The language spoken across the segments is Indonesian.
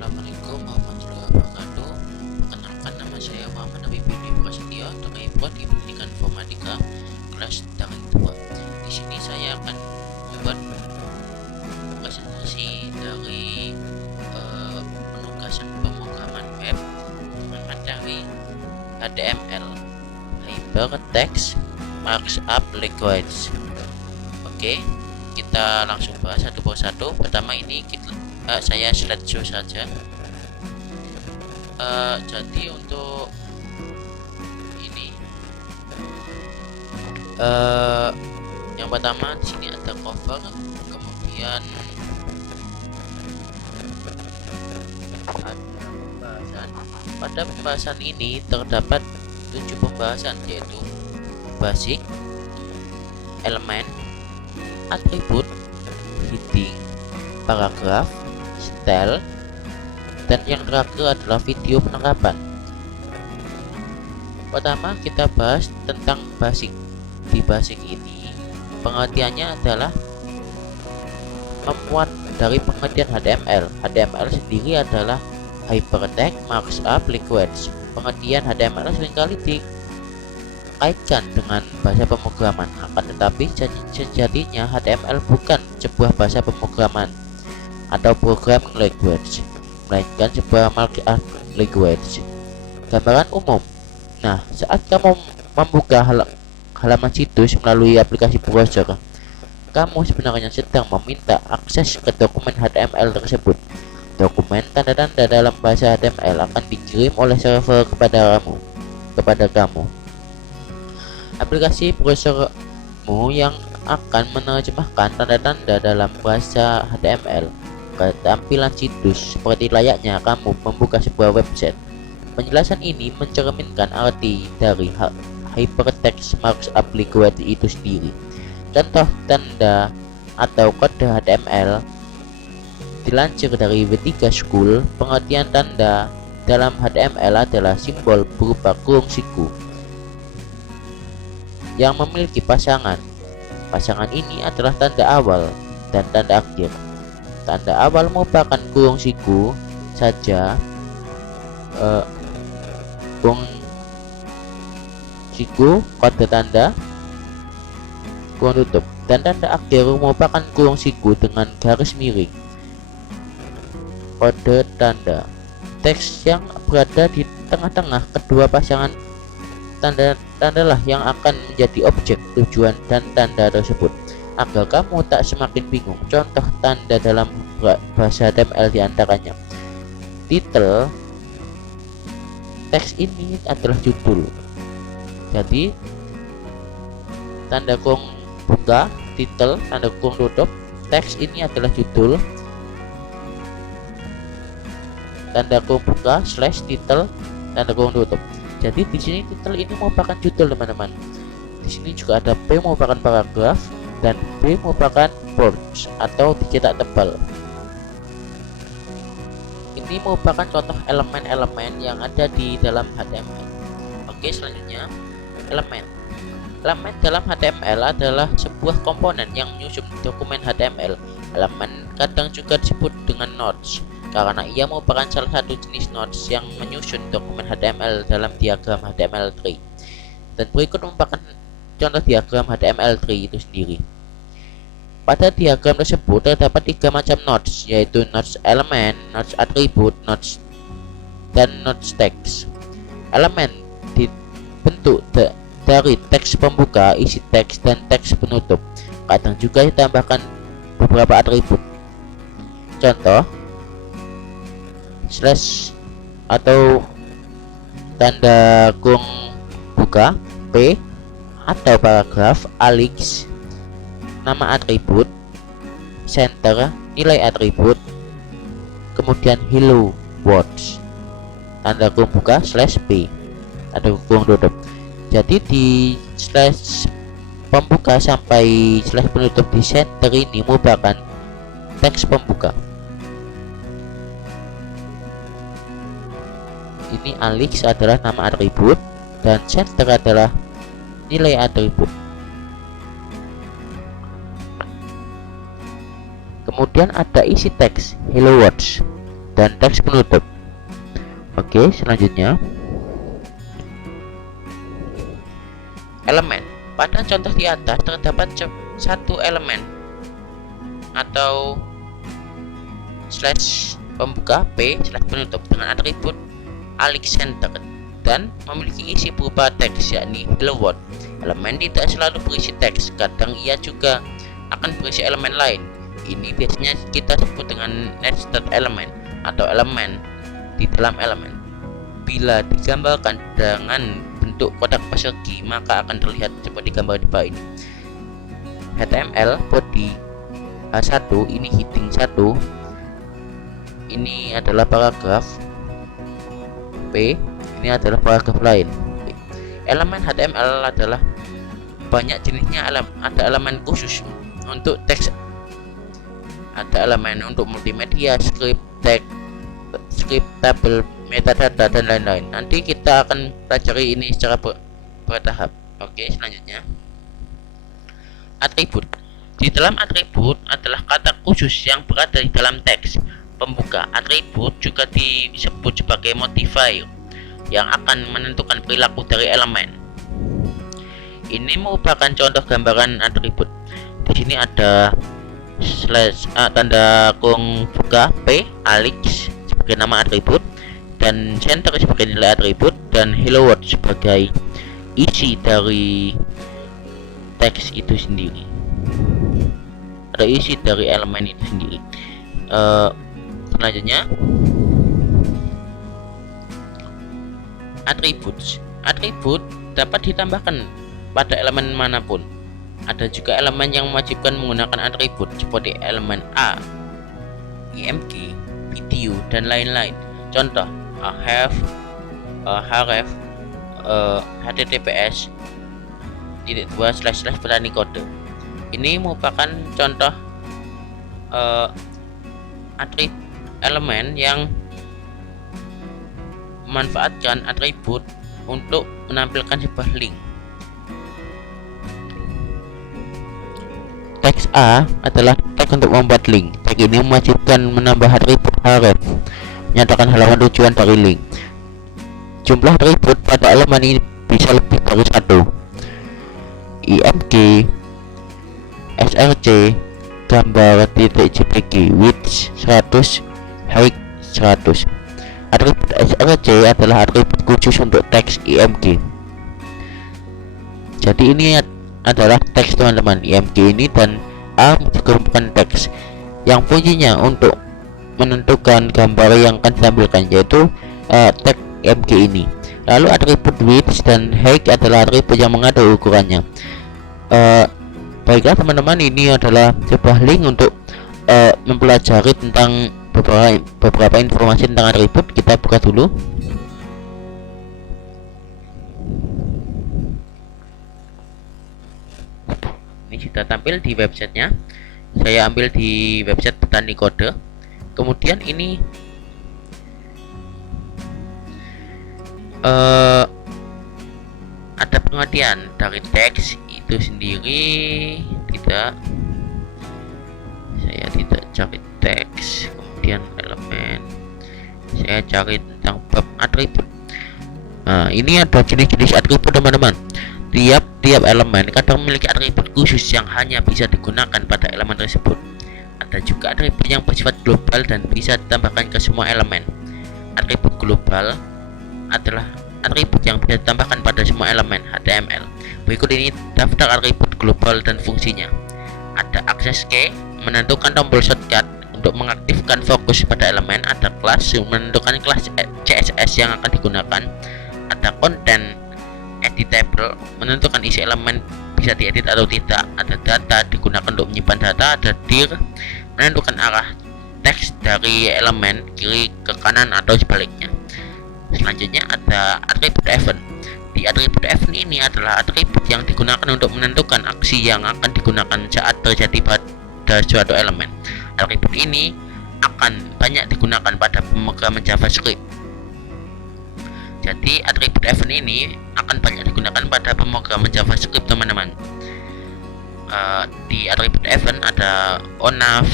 Assalamualaikum warahmatullahi wabarakatuh. Perkenalkan, nama saya Muhammad Habib Budi Prasetyo dari Prodi Pendidikan Informatika kelas dari 2. Di sini saya akan membuat presentasi dari penugasan pemrograman web dengan materi HTML, Hypertext Markup Language. Oke, kita langsung bahas satu persatu. Pertama ini saya slideshow saja. Jadi untuk ini yang pertama di sini ada cover, kemudian ada pembahasan. Pada pembahasan ini terdapat 7 pembahasan, yaitu basic, elemen, atribut, heading, paragraf, style, dan yang terakhir adalah video penerapan. Pertama kita bahas tentang basic. Di basic ini pengertiannya adalah membuat dari pengertian HTML. HTML sendiri adalah Hypertext Markup Language. Pengertian HTML seringkali dikaitkan dengan bahasa pemrograman, akan tetapi sejatinya HTML bukan sebuah bahasa pemrograman atau programming language, melainkan sebuah markup language. Gambaran umum. Nah, saat kamu membuka halaman situs melalui aplikasi browser, kamu sebenarnya sedang meminta akses ke dokumen HTML tersebut. Dokumen tanda-tanda dalam bahasa HTML akan dikirim oleh server kepada kamu. Aplikasi browsermu yang akan menerjemahkan tanda-tanda dalam bahasa HTML ke tampilan situs seperti layaknya kamu membuka sebuah website. Penjelasan ini mencerminkan arti dari Hypertext Markup Language itu sendiri. Contoh tanda atau kode HTML dilansir dari W3 School. Pengertian tanda dalam HTML adalah simbol berupa kurung siku yang memiliki pasangan. Pasangan ini adalah tanda awal dan tanda akhir. Tanda awal merupakan kurung siku saja, kurung siku kode tanda kurung tutup, dan tanda akhir merupakan kurung siku dengan garis miring kode tanda. Teks yang berada di tengah-tengah kedua pasangan tanda lah yang akan menjadi objek tujuan dan tanda tersebut. Agar kamu tak semakin bingung, contoh tanda dalam bahasa HTML diantaranya: title, teks ini adalah judul. Jadi tanda kurung buka, title, tanda kurung tutup, teks ini adalah judul, tanda kurung buka slash title, tanda kurung tutup. Jadi di sini title ini merupakan judul, teman-teman. Di sini juga ada P merupakan paragraf dan B merupakan words atau dicetak tebal. Ini merupakan contoh elemen-elemen yang ada di dalam HTML. Oke, selanjutnya elemen. Elemen dalam HTML adalah sebuah komponen yang menyusun dokumen HTML. Elemen kadang juga disebut dengan nodes karena ia merupakan salah satu jenis nodes yang menyusun dokumen HTML dalam diagram HTML tree. Dan berikut merupakan contoh diagram HTML tree itu sendiri. Pada diagram tersebut terdapat 3 macam nodes, yaitu nodes elemen, nodes atribut, nodes dan nodes text. Elemen dibentuk dari teks pembuka, isi teks, dan teks penutup. Kadang juga ditambahkan beberapa atribut. Contoh slash atau tanda kurung buka, P atau paragraf, Alex nama atribut, center nilai atribut, kemudian hello words, tanda kurung buka slash P atau kurung tutup. Jadi di slash pembuka sampai slash penutup di center ini merupakan teks pembuka. Ini Alex adalah nama atribut dan center adalah nilai atribut. Kemudian ada isi teks hello world dan teks penutup. Oke, selanjutnya elemen. Pada contoh di atas terdapat satu elemen atau slash pembuka P slash penutup dengan atribut Alexander dan memiliki isi berupa teks, yakni hello world. Elemen tidak selalu berisi teks, kadang ia juga akan berisi elemen lain. Ini biasanya kita sebut dengan nested element atau elemen di dalam elemen. Bila digambarkan dengan bentuk kotak persegi, maka akan terlihat seperti gambar di bawah ini. HTML body H1 ini heading 1, ini adalah paragraf. P ini adalah paragraf lain. Elemen HTML adalah banyak jenisnya. Ada elemen khusus untuk teks, ada elemen untuk multimedia, script, tag, script, tabel, metadata, dan lain-lain. Nanti kita akan pelajari ini secara bertahap. Oke, selanjutnya atribut. Di dalam atribut adalah kata khusus yang berada di dalam teks. Pembuka atribut juga disebut sebagai modifier yang akan menentukan perilaku dari elemen. Ini merupakan contoh gambaran atribut. Di sini ada slash tanda kurung buka P Alex sebagai nama atribut, dan center sebagai nilai atribut, dan hello world sebagai isi dari teks itu sendiri atau isi dari elemen itu sendiri. Selanjutnya atribut dapat ditambahkan pada elemen manapun. Ada juga elemen yang mewajibkan menggunakan atribut seperti elemen A, img, video, dan lain-lain. Contoh have, href, https // petani kode. Ini merupakan contoh atribut elemen yang memanfaatkan atribut untuk menampilkan sebuah link. Teks A adalah teks untuk membuat link. Teks ini mewajibkan menambah atribut href, menyatakan halaman tujuan dari link. Jumlah atribut pada elemen ini bisa lebih dari satu. img, src, gambar .jpg, width 100, height 100. Atribut src adalah atribut khusus untuk teks img. Jadi ini adalah teks teman-teman. img ini dan A juga merupakan teks yang fungsinya untuk menentukan gambar yang akan ditampilkan, yaitu teks img ini. Lalu atribut width dan height adalah atribut yang mengatur ukurannya. Baiklah teman-teman, ini adalah sebuah link untuk mempelajari tentang beberapa informasi tentang atribut. Kita buka dulu. Ini sudah tampil di websitenya. Saya ambil di website Petani Kode. Kemudian ini ada pengertian dari teks itu sendiri. Saya tidak cari teks, kemudian elemen, saya cari tentang bab atribut. Nah, ini ada jenis-jenis atribut teman-teman. Tiap elemen kadang memiliki atribut khusus yang hanya bisa digunakan pada elemen tersebut. Ada juga atribut yang bersifat global dan bisa ditambahkan ke semua elemen. Atribut global adalah atribut yang bisa ditambahkan pada semua elemen HTML. Berikut ini daftar atribut global dan fungsinya. Ada access key, menentukan tombol shortcut untuk mengaktifkan fokus pada elemen. Ada class, menentukan kelas CSS yang akan digunakan. Ada content editable, menentukan isi elemen bisa diedit atau tidak. Ada data, digunakan untuk menyimpan data. Ada dir, menentukan arah teks dari elemen kiri ke kanan atau sebaliknya. Selanjutnya ada atribut event. Di atribut event ini adalah atribut yang digunakan untuk menentukan aksi yang akan digunakan saat terjadi pada suatu elemen. Atribut ini akan banyak digunakan pada pemrograman JavaScript. Jadi atribut event ini akan banyak digunakan pada pemrograman JavaScript teman-teman. Di atribut event ada onAv,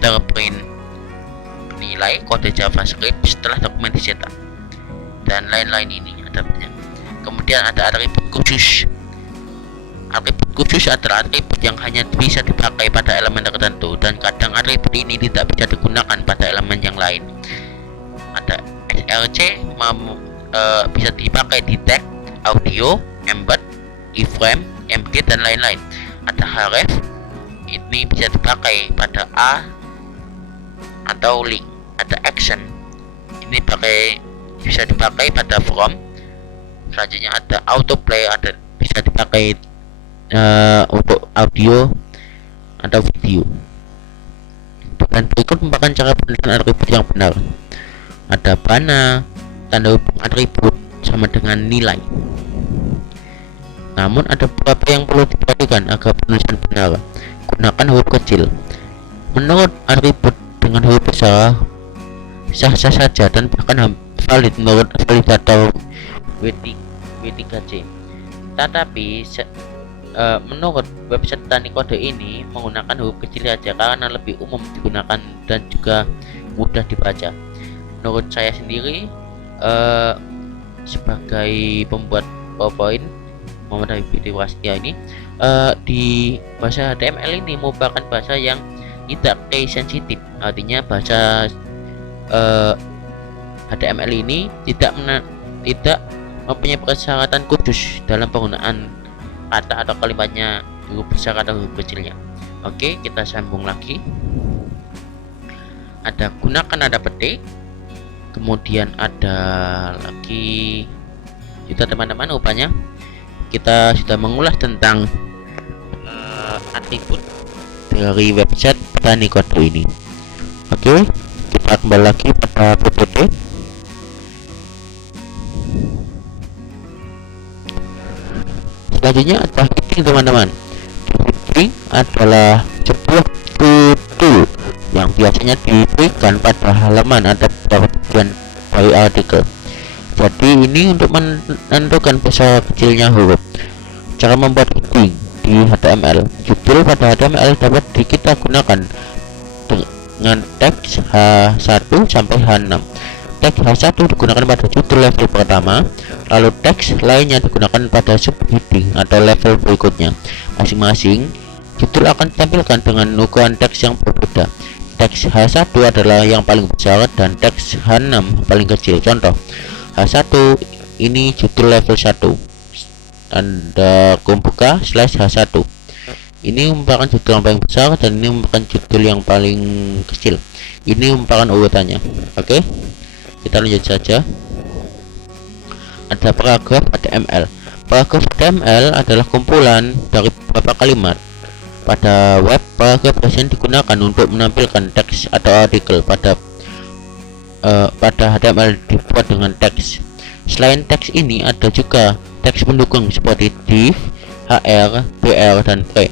terprint, nilai kode JavaScript setelah dokumen dicetak, dan lain-lain. Ini ada banyak. Kemudian ada atribut khusus. Atribut khusus adalah atribut yang hanya bisa dipakai pada elemen tertentu, dan kadang atribut ini tidak bisa digunakan pada elemen yang lain. Ada src, bisa dipakai di tag, audio, embed, iframe, md, dan lain-lain. Ada href, ini bisa dipakai pada a atau link. Ada action, ini bisa dipakai pada from. Selanjutnya ada autoplay, bisa dipakai untuk audio atau video. Dan berikut merupakan cara penilaian atribut yang benar. Ada bana, tanda hubung atribut sama dengan nilai. Namun ada beberapa yang perlu diperhatikan agar penulisan benar. Gunakan huruf kecil. Menurut atribut dengan huruf besar sah-sah saja dan bahkan valid menurut validator W3C. Tetapi menurut website Tani Kode ini menggunakan huruf kecil saja karena lebih umum digunakan dan juga mudah dibaca. Menurut saya sendiri sebagai pembuat PowerPoint Muhammad Habibie Prasetya ini, di bahasa HTML ini merupakan bahasa yang tidak case sensitif. Artinya bahasa HTML ini tidak mempunyai persyaratan khusus dalam penggunaan kata atau kalimatnya huruf besar atau huruf kecilnya. Oke, kita sambung lagi. Ada gunakan nada petik. Kemudian ada lagi kita teman-teman, rupanya kita sudah mengulas tentang atribut dari website Tani Kode ini. Oke, kita kembali lagi pada PPT. Selanjutnya ada heading, teman-teman. Heading adalah sebuah tool yang biasanya diberikan pada halaman atau bagian dari artikel. Jadi ini untuk menentukan besar kecilnya huruf. Cara membuat heading di HTML. Judul pada HTML dapat kita gunakan dengan teks H1 sampai H6. Teks H1 digunakan pada judul level pertama, lalu teks lainnya digunakan pada subheading atau level berikutnya. Masing-masing judul akan ditampilkan dengan ukuran teks yang berbeda. Teks H1 adalah yang paling besar dan teks H6 paling kecil. Contoh, H1 ini judul level 1, tanda kumbuka slash H1. Ini merupakan judul yang paling besar dan ini merupakan judul yang paling kecil. Ini merupakan urutannya. Oke, kita lanjut saja. Ada paragraf HTML. Paragraf HTML adalah kumpulan dari beberapa kalimat. Pada web, paragraf biasanya digunakan untuk menampilkan teks atau artikel. Pada HTML dibuat dengan teks. Selain teks ini ada juga teks pendukung seperti div, hr, br, dan pre.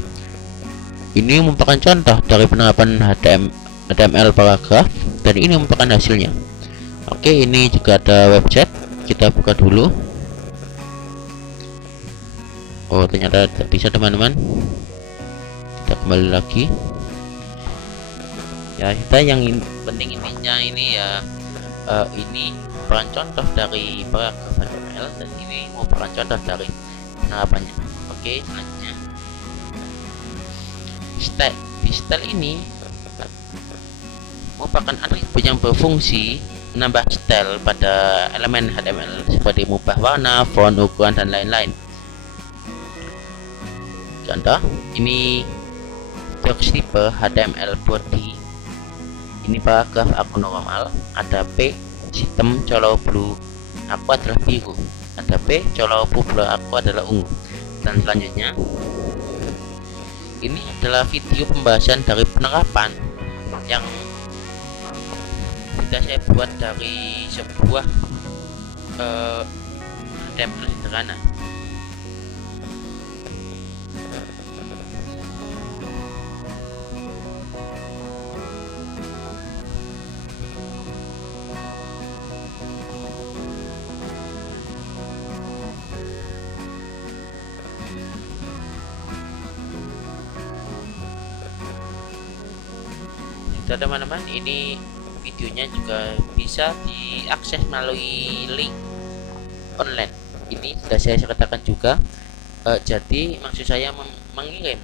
Ini merupakan contoh dari penerapan HTML paragraf dan ini merupakan hasilnya. Oke, ini juga ada website. Kita buka dulu. Oh, ternyata tidak bisa, teman-teman. Kita kembali lagi. Ya, kita yang penting intinya ini ya, ini merupakan contoh dari paragraf HTML dan ini merupakan contoh dari penerapannya. Oke, selanjutnya style. Di style ini merupakan atribut yang berfungsi menambah style pada elemen HTML seperti mengubah warna, font, ukuran, dan lain-lain. Contoh, ini box tipe HTML body. Ini paragraf aku normal. Ada P, sistem color blue, aku adalah biru. Ada P, color blue, aku adalah ungu. Dan selanjutnya, ini adalah video pembahasan dari penerapan yang sudah saya buat dari sebuah HTML sederhana. Teman-teman, ini videonya juga bisa diakses melalui link online. Ini sudah saya katakan juga. Jadi maksud saya mengirim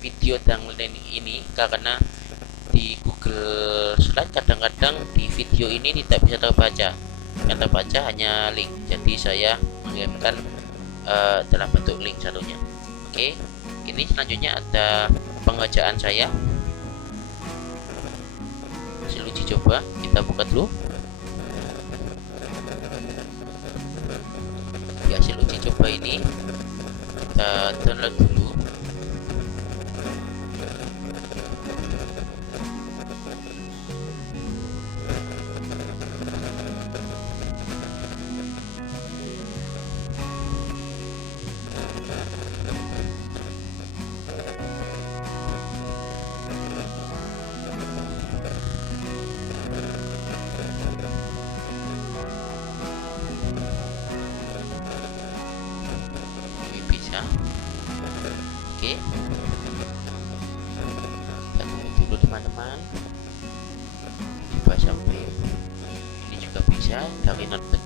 video downloading ini karena di Google Slide kadang-kadang di video ini tidak bisa terbaca, yang terbaca hanya link. Jadi saya mengirimkan dalam bentuk link satunya. Oke, ini selanjutnya ada pengerjaan saya hasil uji coba. Kita buka dulu di hasil uji coba ini, kita download dulu. Ini bisa. Oke, kita tunggu dulu teman-teman. Coba sampai ini juga bisa dari Notepad++.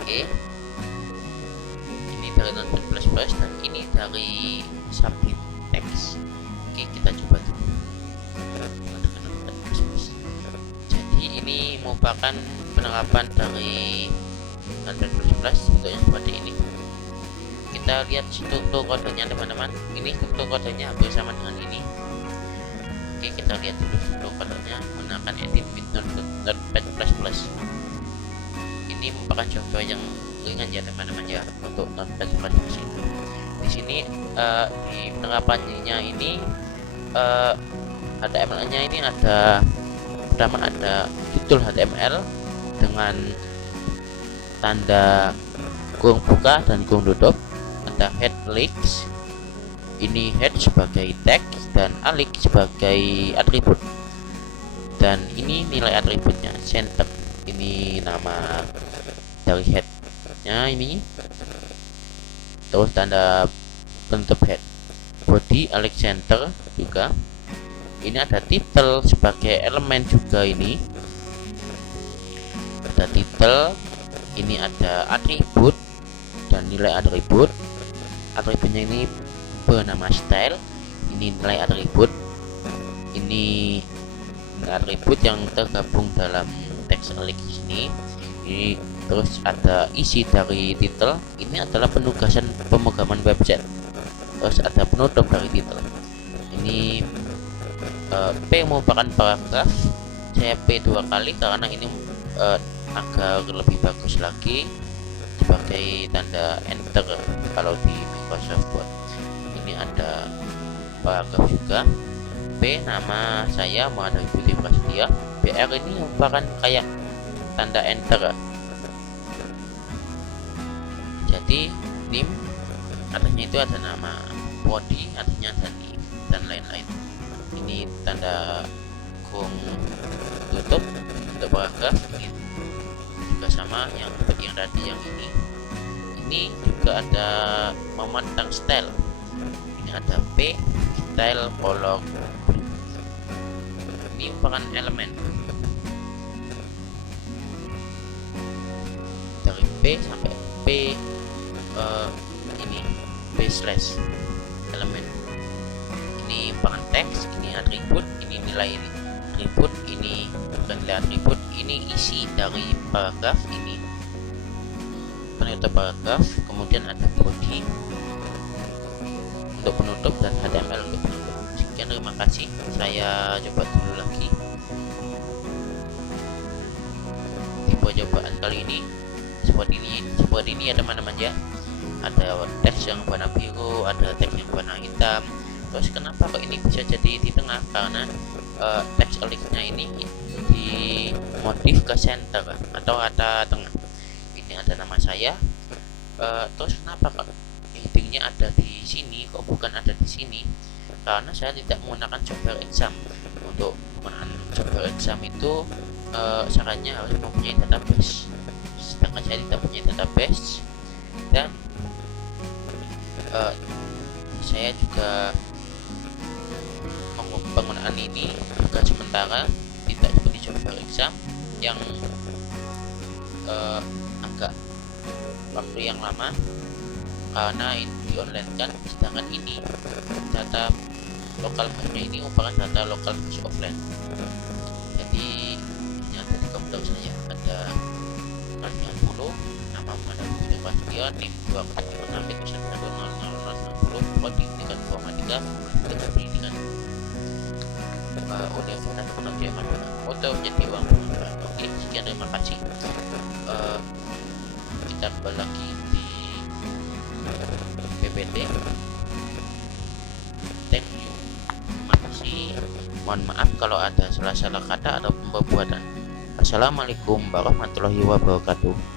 Oke, ini dari Notepad++ dan ini dari Submit Text. Oke, kita coba dulu dengan Notepad++. Jadi ini merupakan penerapan dari Notepad++ bentuknya seperti ini. Kita lihat struktur kodenya teman-teman. Ini struktur kodenya hampir sama dengan ini. Oke, kita lihat dulu struktur kodenya menggunakan edit with Notepad++. Ini merupakan contoh yang ringan ya teman-teman ya untuk Notepad++ itu. Di sini di penerapannya ini HTML-nya ini ada, pertama ada judul HTML dengan tanda kurung buka dan kurung tutup, ada head links, ini head sebagai teks dan alik sebagai atribut, dan ini nilai atributnya center, ini nama dari headnya ini, terus tanda penutup head, body alik center juga, ini ada title sebagai elemen juga, ini ada title, ini ada atribut dan nilai atribut. Atributnya ini bernama style, ini nilai atribut, ini nilai atribut yang tergabung dalam teks alik sini. Ini terus ada isi dari title, ini adalah penugasan pemrograman website. Terus ada penutup dari title, ini P merupakan paragraf, saya P 2 kali karena ini agar lebih bagus lagi sebagai tanda enter kalau di Microsoft Word. Ini ada paragraf juga. B nama saya Muhammad Budi Prasetya. BR ini merupakan kayak tanda enter. Jadi nim atasnya itu ada nama, body artinya dan lain-lain. Ini tanda kurung tutup untuk paragraf. Ini juga sama yang seperti yang tadi yang ini. Ini juga ada memandang style. Ini ada P style color. Ini merupakan elemen dari P sampai P ini P slash elemen. Ini merupakan teks, ini atribut, ini nilai atribut, ini bukan nilai atribut, ini isi dari paragraf, ini penutup paragraf, kemudian ada body untuk penutup dan HTML untuk penutup. Sekian, terima kasih. Saya coba dulu lagi tipe cobaan kali ini seperti ini ya teman-teman ya. Ada teks yang warna biru, ada teks yang warna hitam. Terus kenapa kok ini bisa jadi di tengah? Karena teks aliknya ini dimodif ke center atau rata tengah. Ini ada nama saya. Terus kenapa kok headingnya ada di sini kok bukan ada di sini? Karena saya tidak menggunakan software exam. Untuk penggunaan software exam itu syaratnya harus mempunyai database, sedangkan saya tidak punya database, dan saya juga penggunaan ini agak sementara, tidak seperti Java exam yang agak waktu yang lama karena di online kan, sedangkan ini data lokal hostnya ini merupakan data lokal host offline. Jadi ini ada di komputer saya, ada 090 nama menghadap video pastia NIM 206 kode informatika dengan pendidikan Universitas Penajam Madura, foto menjadi uang pengembang. Oke, sekian, terima kasih. Kita kembali lagi di PPT. Thank you, terima kasih. Mohon maaf kalau ada salah-salah kata atau pembuatan. Assalamualaikum warahmatullahi wabarakatuh.